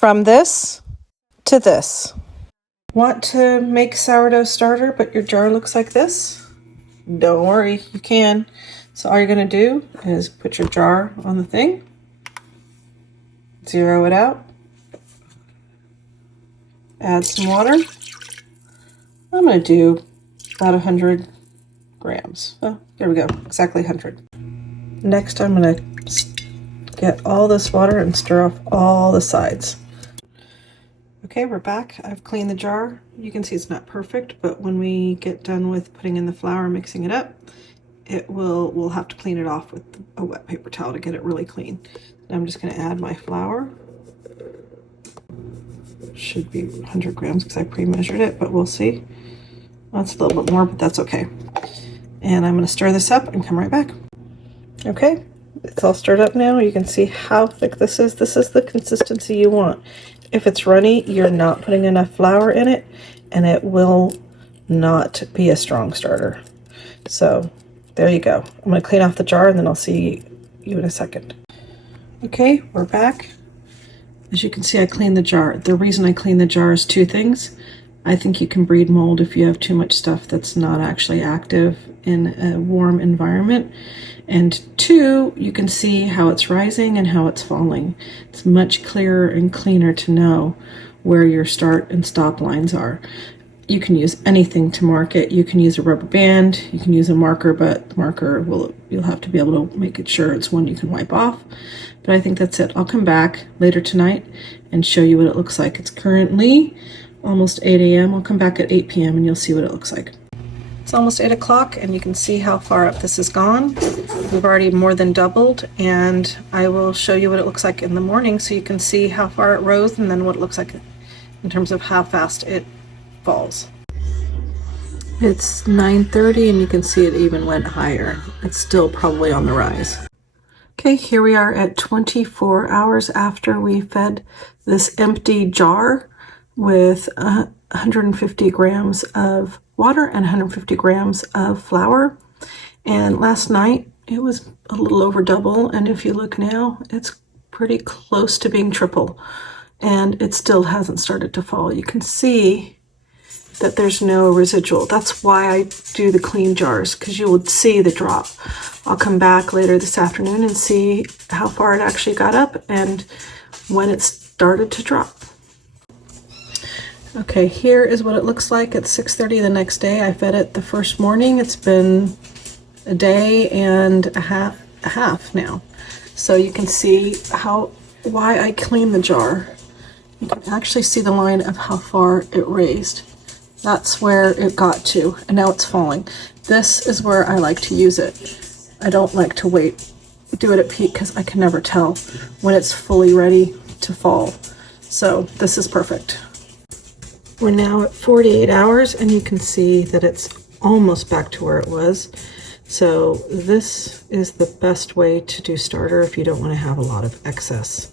from this to this. Want to make sourdough starter, but your jar looks like this? Don't worry, you can. So all you're gonna do is put your jar on the thing, zero it out, add some water. I'm gonna do about 100 grams. Oh, there we go, exactly 100. Next, I'm gonna get all this water and stir off all the sides. Okay, we're back. I've cleaned the jar. You can see it's not perfect, but when we get done with putting in the flour and mixing it up, we'll have to clean it off with a wet paper towel to get it really clean. Now I'm just going to add my flour. Should be 100 grams because I pre-measured it, but we'll see. That's a little bit more, but that's okay. And I'm going to stir this up and come right back. Okay, it's all stirred up now. You can see how thick this is. This is the consistency you want. If it's runny, you're not putting enough flour in it, and it will not be a strong starter. So there you go. I'm going to clean off the jar, and then I'll see you in a second. Okay, we're back. As you can see, I cleaned the jar. The reason I cleaned the jar is two things. I think you can breed mold if you have too much stuff that's not actually active in a warm environment. And two, you can see how it's rising and how it's falling. It's much clearer and cleaner to know where your start and stop lines are. You can use anything to mark it. You can use a rubber band, you can use a marker, but the marker you'll have to be able to make it sure it's one you can wipe off. But I think that's it. I'll come back later tonight and show you what it looks like. It's currently almost 8 a.m. I'll come back at 8 p.m. and you'll see what it looks like. It's almost 8 o'clock and you can see how far up this has gone. We've already more than doubled, and I will show you what it looks like in the morning so you can see how far it rose and then what it looks like in terms of how fast it falls. It's 9:30 and you can see it even went higher. It's still probably on the rise. Okay, here we are at 24 hours after we fed this empty jar with 150 grams of water and 150 grams of flour. And last night it was a little over double, and if you look now, it's pretty close to being triple, and it still hasn't started to fall. You can see that there's no residual. That's why I do the clean jars, because you will see the drop. I'll come back later this afternoon and see how far it actually got up and when it started to drop. Okay, here is what it looks like at 6:30 the next day. I fed it the first morning. It's been a day and a half now. So you can see why I cleaned the jar. You can actually see the line of how far it raised. That's where it got to, and now it's falling. This is where I like to use it. I don't like to do it at peak because I can never tell when it's fully ready to fall. So this is perfect. We're now at 48 hours and you can see that it's almost back to where it was. So this is the best way to do starter if you don't want to have a lot of excess.